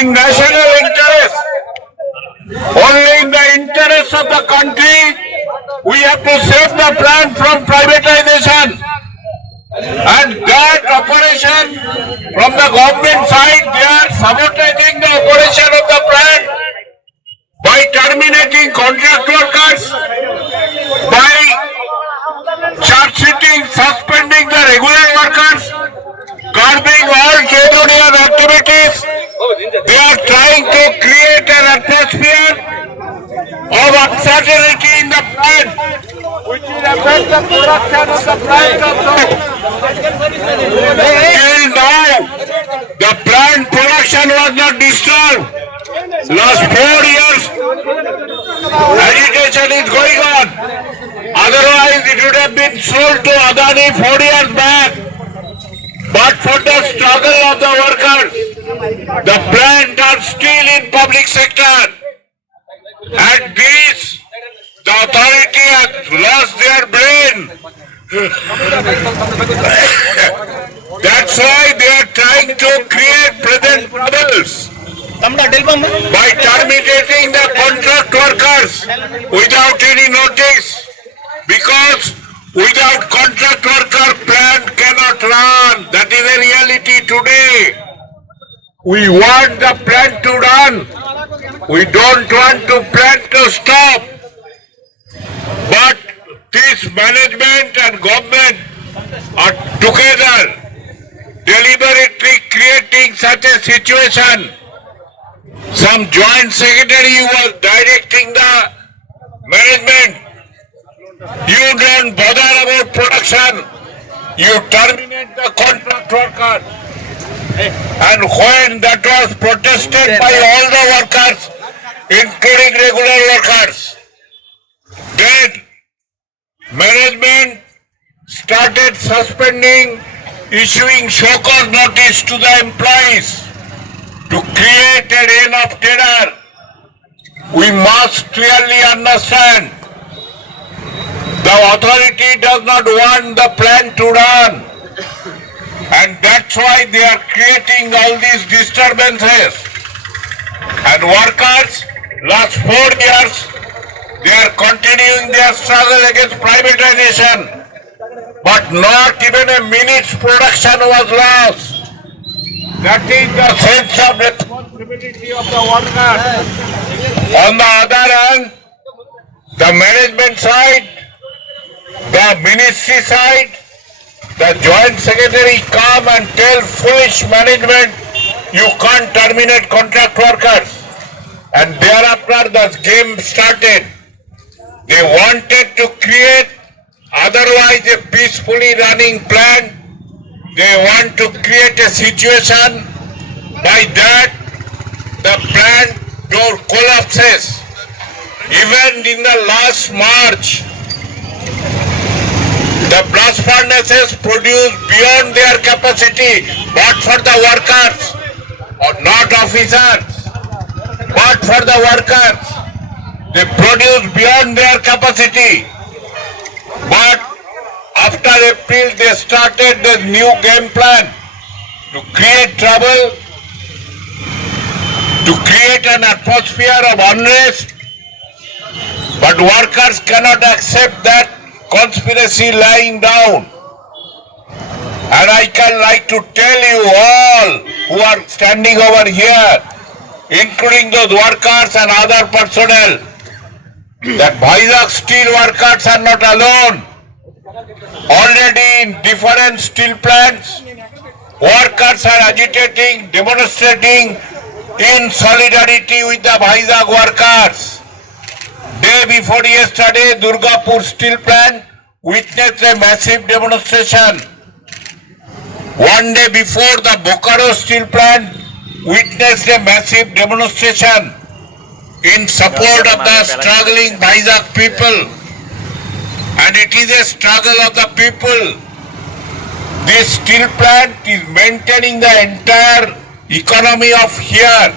in national interest, only in the interest of the country, we have to save the plant from privatization. And that operation from the government side, they are sabotaging the operation of the plant by terminating contract workers, the plant production was not disturbed. Last four years, agitation is going on. Otherwise, it would have been sold to Adani four years back. But for the struggle of the workers, the plant are still in public sector. At this, the authority has lost their brain. That's why they are trying to create present troubles by terminating the contract workers without any notice. Because without contract worker, plant cannot run. That is a reality today. We want the plant to run. We don't want to plant to stop. But this management and government are together deliberately creating such a situation. Some joint secretary was directing the management. You don't bother about production. You terminate the contract worker. And when that was protested by all the workers, including regular workers, then management started suspending, issuing cause notice to the employees to create a reign of terror. We must clearly understand the authority does not want the plan to run. And that's why they are creating all these disturbances. And workers, last four years, they are continuing their struggle against privatization. But not even a minute's production was lost. That is the sense of responsibility of the workers. On the other hand, the management side, the ministry side, the joint secretary come and tell foolish management, you can't terminate contract workers. And thereafter the game started. They wanted to create otherwise a peacefully running plant. They want to create a situation by that the plant door collapses. Even in the last March, the blast furnaces produce beyond their capacity, but for the workers, or not officers, but for the workers. They produce beyond their capacity. But after April, they started this new game plan to create trouble, to create an atmosphere of unrest. But workers cannot accept that conspiracy lying down. And I can like to tell you all who are standing over here, including those workers and other personnel, that Vizag steel workers are not alone. Already in different steel plants, workers are agitating, demonstrating in solidarity with the Vizag workers. Day before yesterday, Durgapur steel plant witnessed a massive demonstration. One day before, the Bokaro steel plant witnessed a massive demonstration in support of the struggling Vizag people. And it is a struggle of the people. This steel plant is maintaining the entire economy of here.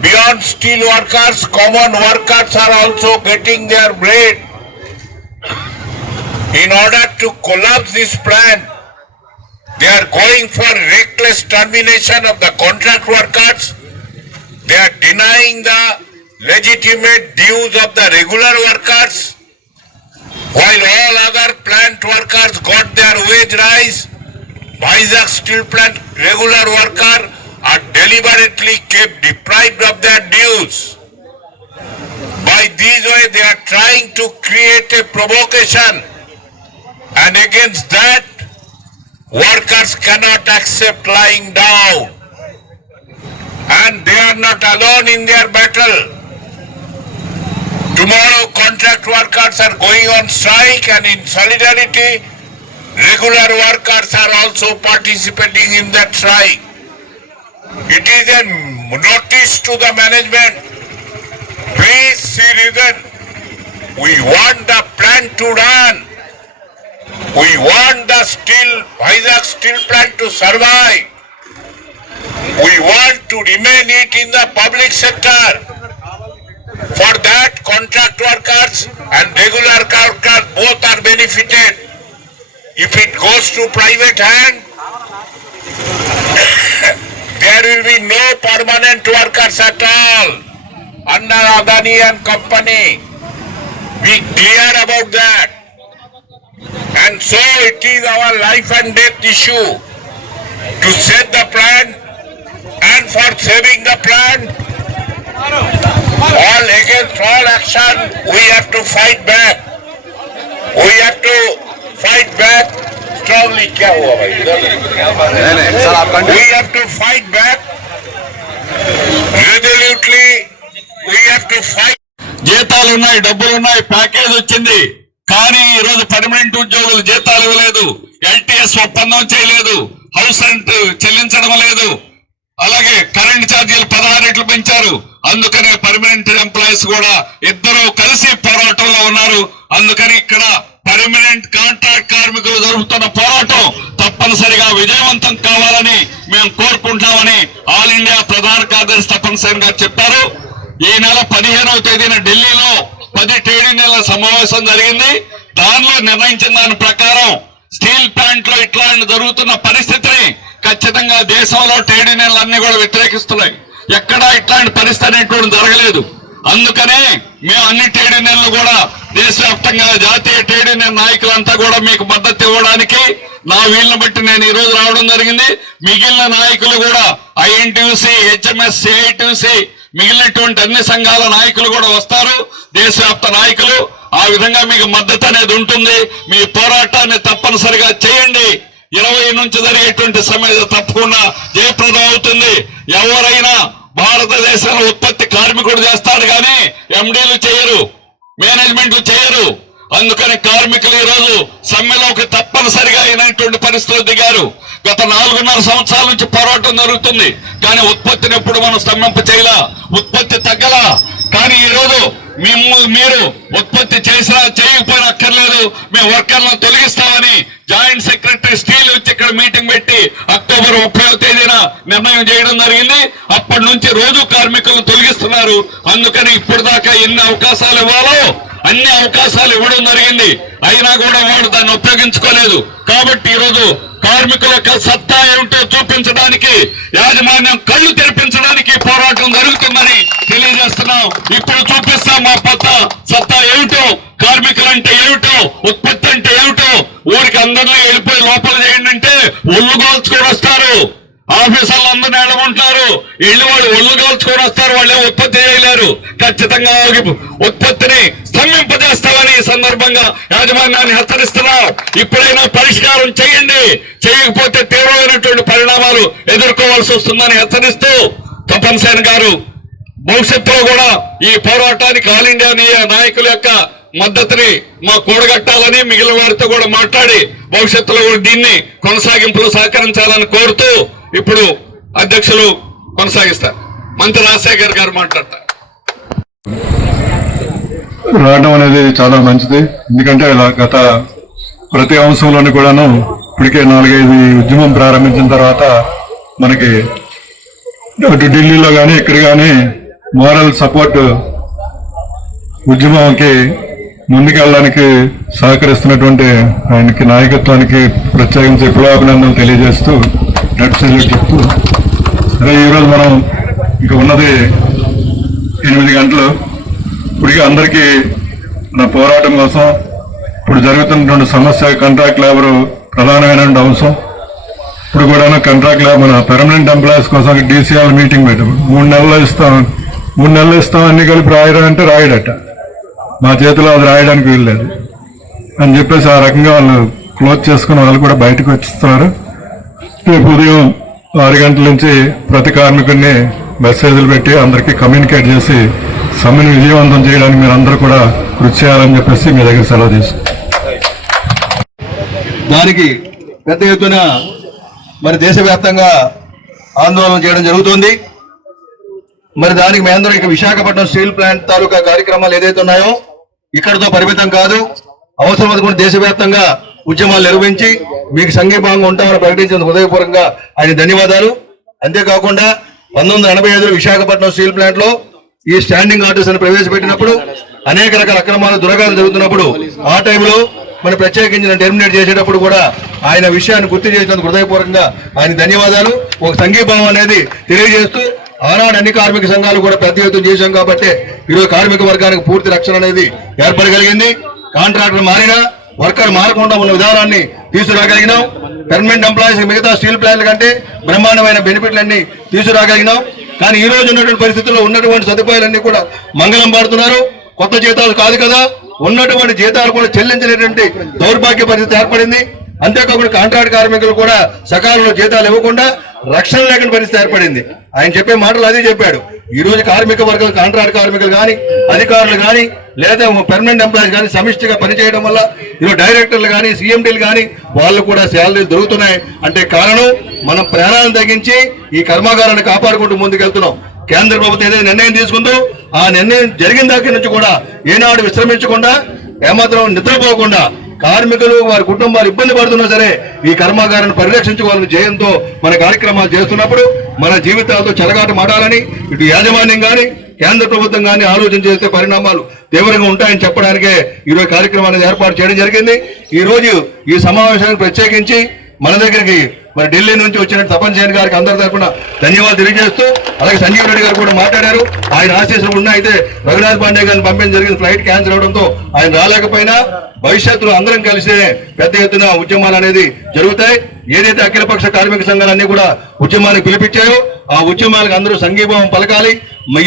Beyond steel workers, common workers are also getting their bread. In order to collapse this plant, they are going for reckless termination of the contract workers They are denying the legitimate dues of the regular workers while all other plant workers got their wage rise. Vizag steel plant regular worker are deliberately kept deprived of their dues. By this way, they are trying to create a provocation and against that, workers cannot accept lying down. And they are not alone in their battle. Tomorrow, contract workers are going on strike and in solidarity, regular workers are also participating in that strike. It is a notice to the management. Please see reason. We want the plant to run. We want the steel, Vizag steel plant to survive. We want to remain it in the public sector. For that, contract workers and regular workers both are benefited. If it goes to private hand, there will be no permanent workers at all. Anna Adani and company. Be clear about that. And so it is our life and death issue to set the plan and for saving the plant, all against all action, we have to fight back. We have to fight back strongly. क्या हुआ भाई इधर? नहीं नहीं sir आप We have to fight back resolutely. We have to fight. జీతాలు ఉన్నాయి డబ్బులు ఉన్నాయి ప్యాకేజ్ వచ్చింది కానీ ఈ రోజు పర్మనెంట్ ఉద్యోగులు జీతాలు ఇవ్వలేదు ఎల్టీఎస్ ఒప్పందం చేయలేదు హౌస్ రెంట్ చెల్లించడం లేదు అలాగే కరెంట్ ఛార్జీలు పదహారు రెట్లు పెంచారు. అందుకనే పర్మనెంట్ ఎంప్లాయీస్ కూడా ఇద్దరు కలిసి పోరాటంలో ఉన్నారు. అందుకని ఇక్కడ పర్మనెంట్ కాంట్రాక్ట్ కార్మికులు జరుపుతున్న పోరాటం తప్పనిసరిగా విజయవంతం కావాలని మేము కోరుకుంటామని ఆల్ ఇండియా ప్రధాన కార్యదర్శి తప్పనిసరిగా చెప్పారు. ఈ నెల పదిహేనవ తేదీన ఢిల్లీలో పది ట్రేడ్ యూనియన్ల సమావేశం జరిగింది. దానిలో నిర్ణయించిన దాని ప్రకారం స్టీల్ ప్లాంట్లో ఇట్లాంటి జరుగుతున్న పరిస్థితిని ఖచ్చితంగా దేశంలో ట్రేడ్ యూనియన్లు అన్ని కూడా వ్యతిరేకిస్తున్నాయి. ఎక్కడా ఇట్లాంటి పరిస్థితి అనేటువంటి జరగలేదు. అందుకనే మేము అన్ని ట్రేడ్ యూనియన్లు కూడా దేశవ్యాప్తంగా జాతీయ ట్రేడ్ యూనియన్ నాయకులంతా కూడా మీకు మద్దతు ఇవ్వడానికి నా వీళ్ళని బట్టి నేను ఈ రోజు రావడం జరిగింది. మిగిలిన నాయకులు కూడా ఐఎన్టీసీ హెచ్ఎంఎస్ సిఐటిసి మిగిలినటువంటి అన్ని సంఘాల నాయకులు కూడా వస్తారు. దేశవ్యాప్త నాయకులు ఆ విధంగా మీకు మద్దతు అనేది ఉంటుంది. మీ పోరాటాన్ని తప్పనిసరిగా చేయండి. ఇరవై నుంచి జరిగేటువంటి సమయం తప్పకుండా జయప్రదం అవుతుంది. ఎవరైనా భారతదేశంలో ఉత్పత్తి కార్మికుడు చేస్తాడు కానీ ఎండీలు చేయరు మేనేజ్మెంట్లు చేయరు. అందుకని కార్మికులు ఈ రోజు సమ్మెలోకి తప్పనిసరిగా అయినటువంటి పరిస్థితులు దిగారు. గత నాలుగున్నర సంవత్సరాల నుంచి పోరాటం జరుగుతుంది. కానీ ఉత్పత్తిని ఎప్పుడు మనం స్తంభింప చేయలా? ఉత్పత్తి తగ్గలా? కానీ ఈ రోజు మేము మీరు ఉత్పత్తి చేసినా చేయకపోయినా అక్కర్లేదు. మేము వర్కర్లను తొలగిస్తామని జాయింట్ సెక్రటరీ స్టీల్ వచ్చి ఇక్కడ మీటింగ్ పెట్టి అక్టోబర్ ముప్పై తేదీన నిర్ణయం చేయడం జరిగింది. అప్పటి నుంచి రోజు కార్మికులను తొలగిస్తున్నారు. అందుకని ఇప్పుడు దాకా ఎన్ని అవకాశాలు ఇవ్వాలో అన్ని అవకాశాలు ఇవ్వడం జరిగింది. అయినా కూడా వాడు దాన్ని ఉపయోగించుకోలేదు. కాబట్టి ఈరోజు కార్మికుల యొక్క సత్తా ఏమిటో చూపించడానికి యాజమాన్యం కళ్ళు తెరిపించడానికి పోరాటం జరుగుతుందని తెలియజేస్తున్నాం. ఇప్పుడు చూపిస్తాం మా పత్త సత్తా ఏమిటో కార్మికులంటే ఏమిటో ఉత్పత్తి ఊరికి అందరినీ వెళ్ళిపోయి లోపల చేయండి అంటే ఒళ్ళు కాల్చుకొని వస్తారు. ఆఫీసర్లు అందరినీ ఎడమంటారు వెళ్ళి వాళ్ళు ఒళ్ళు కాల్చుకొని వస్తారు. వాళ్ళే ఉత్పత్తి చేయలేరు. ఖచ్చితంగా ఉత్పత్తిని స్తంభింపజేస్తామని ఈ సందర్భంగా యాజమాన్యాన్ని హెచ్చరిస్తున్నాం. ఇప్పుడైనా పరిష్కారం చేయండి. చేయకపోతే తీవ్రమైనటువంటి పరిణామాలు ఎదుర్కోవాల్సి వస్తుందని హెచ్చరిస్తూ తపన్సేన్ గారు భవిష్యత్తులో కూడా ఈ పోరాటానికి ఆల్ ఇండియా నాయకుల యొక్క మద్దతుని మా కూడగట్టాలని మిగిలిన వారితో కూడా మాట్లాడి భవిష్యత్తులో కూడా దీన్ని కొనసాగింపులో సహకరించాలని కోరుతూ ఇప్పుడు అధ్యక్షులు కొనసాగిస్తారు. మంత్రి రాజశేఖర్ గారు మాట్లాడతారు. రావడం అనేది చాలా మంచిది. ఎందుకంటే ఇలా గత ప్రతి అంశంలోని కూడాను ఇప్పటికే నాలుగైదు ఉద్యమం ప్రారంభించిన తర్వాత మనకి అటు ఢిల్లీలో కానీ ఇక్కడ కానీ మోరల్ సపోర్ట్ ఉద్యమంకి ముందుకెళ్ళడానికి సహకరిస్తున్నటువంటి ఆయనకి నాయకత్వానికి ప్రత్యేకించి విప్లవాభినందనలు తెలియజేస్తూ నెట్ సెల్యూట్ చెప్తూ సరే ఈరోజు మనం ఇంకా ఉన్నది ఎనిమిది గంటలు. ఇప్పటికీ అందరికీ నా పోరాటం కోసం ఇప్పుడు జరుగుతున్నటువంటి సమస్య కాంట్రాక్ట్ లేబర్ ప్రధానమైనటువంటి అంశం. ఇప్పుడు కూడా కాంట్రాక్ట్ లేబర్ మన పెర్మనెంట్ ఎంప్లాయీస్ కోసం డీసీఆర్ మీటింగ్ పెట్టాము. మూడు నెలలు ఇస్తాం మూడు నెలలు ఇస్తాం అన్ని కలిపి రాయరా అంటే రాయడట. మా చేతిలో అది రాయడానికి వీల్లేదు. అని చెప్పేసి ఆ రకంగా వాళ్ళు క్లోజ్ చేసుకుని వాళ్ళు కూడా బయటకు వచ్చిస్తున్నారు. రేపు ఉదయం ఆరు గంటల నుంచి ప్రతి కార్మికుడిని మెసేజ్లు పెట్టి అందరికీ కమ్యూనికేట్ చేసి సమ్మెను విజయవంతం చేయడానికి మీరు అందరూ కూడా కృషి చేయాలని చెప్పేసి మీ దగ్గర సెలవు తీసుకు దానికి పెద్ద ఎత్తున మరి దేశవ్యాప్తంగా ఆందోళన చేయడం జరుగుతుంది. మరి దానికి మేందరం ఇక విశాఖపట్నం స్టీల్ ప్లాంట్ తాలూకా కార్యక్రమాలు ఏదైతే ఉన్నాయో ఇక్కడతో పరిమితం కాదు అవసరం అనుకుంటే దేశవ్యాప్తంగా ఉద్యమాలు నిర్వహించి మీకు సంఘీభావంగా ఉంటామని ప్రకటించిన హృదయపూర్వకంగా ఆయన ధన్యవాదాలు. అంతేకాకుండా పంతొమ్మిది వందల ఎనభై ఐదులో విశాఖపట్నం స్టీల్ ప్లాంట్లో ఈ స్టాండింగ్ ఆర్డర్స్ అని ప్రవేశపెట్టినప్పుడు అనేక రకాల అక్రమాలు దురగాలు జరుగుతున్నప్పుడు ఆ టైంలో మరి ప్రత్యేకించి టెర్మినేట్ చేసేటప్పుడు కూడా ఆయన విషయాన్ని గుర్తు చేసినందుకు హృదయపూర్వకంగా ఆయన ధన్యవాదాలు. ఒక సంఘీభావం అనేది తెలియజేస్తూ ఆనాడు అన్ని కార్మిక సంఘాలు కూడా పెద్ద ఎత్తున చేశాం కాబట్టి ఈరోజు కార్మిక వర్గానికి పూర్తి రక్షణ అనేది ఏర్పడగలిగింది. కాంట్రాక్టర్ మారినా వర్కర్ మారకుండా ఉన్న విధానాన్ని తీసుకురాగలిగినాం. పెర్మనెంట్ ఎంప్లాయీస్ మిగతా స్టీల్ ప్లాంట్ల కంటే బ్రహ్మాండమైన బెనిఫిట్లన్నీ తీసుకురాగలిగినాం. కానీ ఈ రోజు ఉన్నటువంటి పరిస్థితుల్లో ఉన్నటువంటి సదుపాయాలన్నీ కూడా మంగళం పాడుతున్నారు. కొత్త జీతాలు కాదు కదా ఉన్నటువంటి జీతాలు కూడా చెల్లించలేటువంటి దౌర్భాగ్య పరిస్థితి ఏర్పడింది. అంతేకాకుండా కాంట్రాక్ట్ కార్మికులు కూడా సకాలంలో జీతాలు ఇవ్వకుండా రక్షణ లేకుండా పరిస్థితి ఏర్పడింది. ఆయన చెప్పే మాటలు అదే చెప్పాడు. ఈ రోజు కార్మిక వర్గాలు కాంట్రాక్ట్ కార్మికులు కానీ అధికారులు కానీ లేదా పెర్మనెంట్ ఎంప్లాయీస్ కానీ సమిష్టిగా పనిచేయడం వల్ల ఈరోజు డైరెక్టర్లు కానీ సీఎండీలు కానీ వాళ్ళు కూడా శాలరీలు దొరుకుతున్నాయి. అంటే కారణం మనం ప్రాణాలను తగ్గించి ఈ కర్మాగారాన్ని కాపాడుకుంటూ ముందుకెళ్తున్నాం. కేంద్ర ప్రభుత్వం ఏదైతే నిర్ణయం తీసుకుందో ఆ నిర్ణయం జరిగిన దగ్గర నుంచి కూడా ఏనాడు విశ్రమించకుండా ఏమాత్రం నిద్రపోకుండా కార్మికులు వారి కుటుంబాలు ఇబ్బంది పడుతున్నా సరే ఈ కర్మాగారాన్ని పరిరక్షించుకోవాలని జయంతో మన కార్యక్రమాలు చేస్తున్నప్పుడు మన జీవితాలతో చెలగాట మాడాలని ఇటు యాజమాన్యం కానీ కేంద్ర ప్రభుత్వం కానీ ఆలోచన చేస్తే పరిణామాలు తీవ్రంగా ఉంటాయని చెప్పడానికే ఈరోజు కార్యక్రమాన్ని ఏర్పాటు చేయడం జరిగింది. ఈరోజు ఈ సమావేశానికి ప్రత్యేకించి మన దగ్గరికి మరి ఢిల్లీ నుంచి వచ్చిన తపన్ జైన్ గారికి అందరి తరఫున ధన్యవాదాలు తెలియజేస్తూ అలాగే సంజీవ్ రెడ్డి గారు కూడా మాట్లాడారు. ఆయన ఆశీస్సులు ఉన్నా అయితే రఘునాథ్ పాండే గారిని పంపించడం జరిగింది ఫ్లైట్ క్యాన్సిల్ అవడంతో ఆయన రాలేకపోయినా భవిష్యత్తులో అందరం కలిసే పెద్ద ఎత్తున ఉద్యమాలు అనేది జరుగుతాయి. ఏదైతే అఖిలపక్ష కార్మిక సంఘాలన్నీ కూడా ఉద్యమానికి పిలిపించాయో ఆ ఉద్యమాలకు అందరూ సంఘీభావం పలకాలి.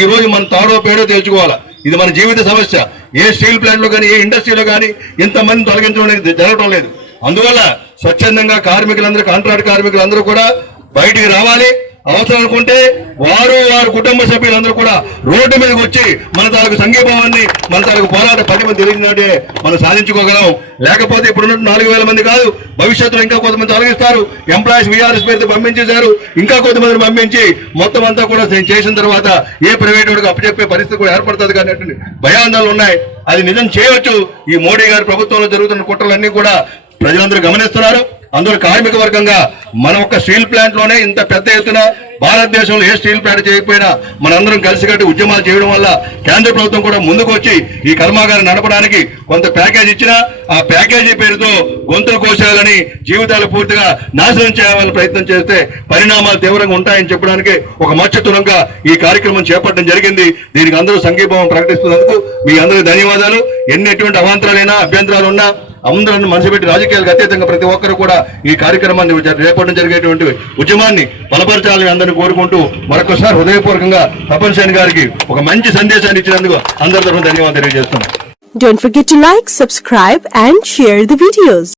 ఈ రోజు మన తాడో పేడో తేల్చుకోవాలా? ఇది మన జీవిత సమస్య. ఏ స్టీల్ ప్లాంట్లో కానీ ఏ ఇండస్ట్రీలో కానీ ఇంతమంది తొలగించడం అనేది జరగడం లేదు. అందువల్ల స్వచ్ఛందంగా కార్మికులందరూ కాంట్రాక్ట్ కార్మికులందరూ కూడా బయటికి రావాలి. అవసరం అనుకుంటే వారు వారి కుటుంబ సభ్యులందరూ కూడా రోడ్డు మీదకి వచ్చి మన తాలూకు సంఘీభావాన్ని మన తాలూకు పోరాట పరిమితి మంది మనం సాధించుకోగలం. లేకపోతే ఇప్పుడున్న నాలుగు వేల మంది కాదు భవిష్యత్తులో ఇంకా కొంతమంది తొలగిస్తారు. ఎంప్లాయీస్ విఆర్ఎస్ పేరుతో పంపించేశారు ఇంకా కొంతమందిని పంపించి మొత్తం అంతా కూడా చేసిన తర్వాత ఏ ప్రైవేట్ వాడికి అప్పచెప్పే పరిస్థితి కూడా ఏర్పడుతుంది కానీ భయాందోళనలు ఉన్నాయి. అది నిజం చేయవచ్చు. ఈ మోడీ గారి ప్రభుత్వంలో జరుగుతున్న కుట్రలన్నీ కూడా ప్రజలందరూ గమనిస్తున్నారు. అందరూ కార్మిక వర్గంగా మన ఒక్క స్టీల్ ప్లాంట్లోనే ఇంత పెద్ద ఎత్తున భారతదేశంలో ఏ స్టీల్ ప్లాంట్ చేయకపోయినా మనందరం కలిసికట్టి ఉద్యమాలు చేయడం వల్ల కేంద్ర ప్రభుత్వం కూడా ముందుకు వచ్చి ఈ కర్మాగారం నడపడానికి కొంత ప్యాకేజ్ ఇచ్చినా ఆ ప్యాకేజీ పేరుతో గొంతులు కోసేయాలని జీవితాలు పూర్తిగా నాశనం చేయాలని ప్రయత్నం చేస్తే పరిణామాలు తీవ్రంగా ఉంటాయని చెప్పడానికి ఒక మచ్చతులంగా ఈ కార్యక్రమం చేపట్టడం జరిగింది. దీనికి అందరూ సంఘీభావం ప్రకటిస్తున్నందుకు మీ అందరికీ ధన్యవాదాలు. ఎన్ని ఎటువంటి అవాంతరాలైనా అభ్యంతరాలు అందరిని అందరూ మనసు పెట్టి రాజకీయాలకు అతీతంగా ప్రతి ఒక్కరు కూడా ఈ కార్యక్రమాన్ని రేపటి జరిగేటువంటి ఉద్యమాన్ని బలపరచాలని అందరిని కోరుకుంటూ మరొకసారి హృదయపూర్వకంగా తపన్ సేన్ గారికి ఒక మంచి సందేశాన్ని ఇచ్చినందుకు అందరి తరఫున ధన్యవాదాలు తెలియజేస్తున్నాను Don't forget to like, subscribe and share the videos.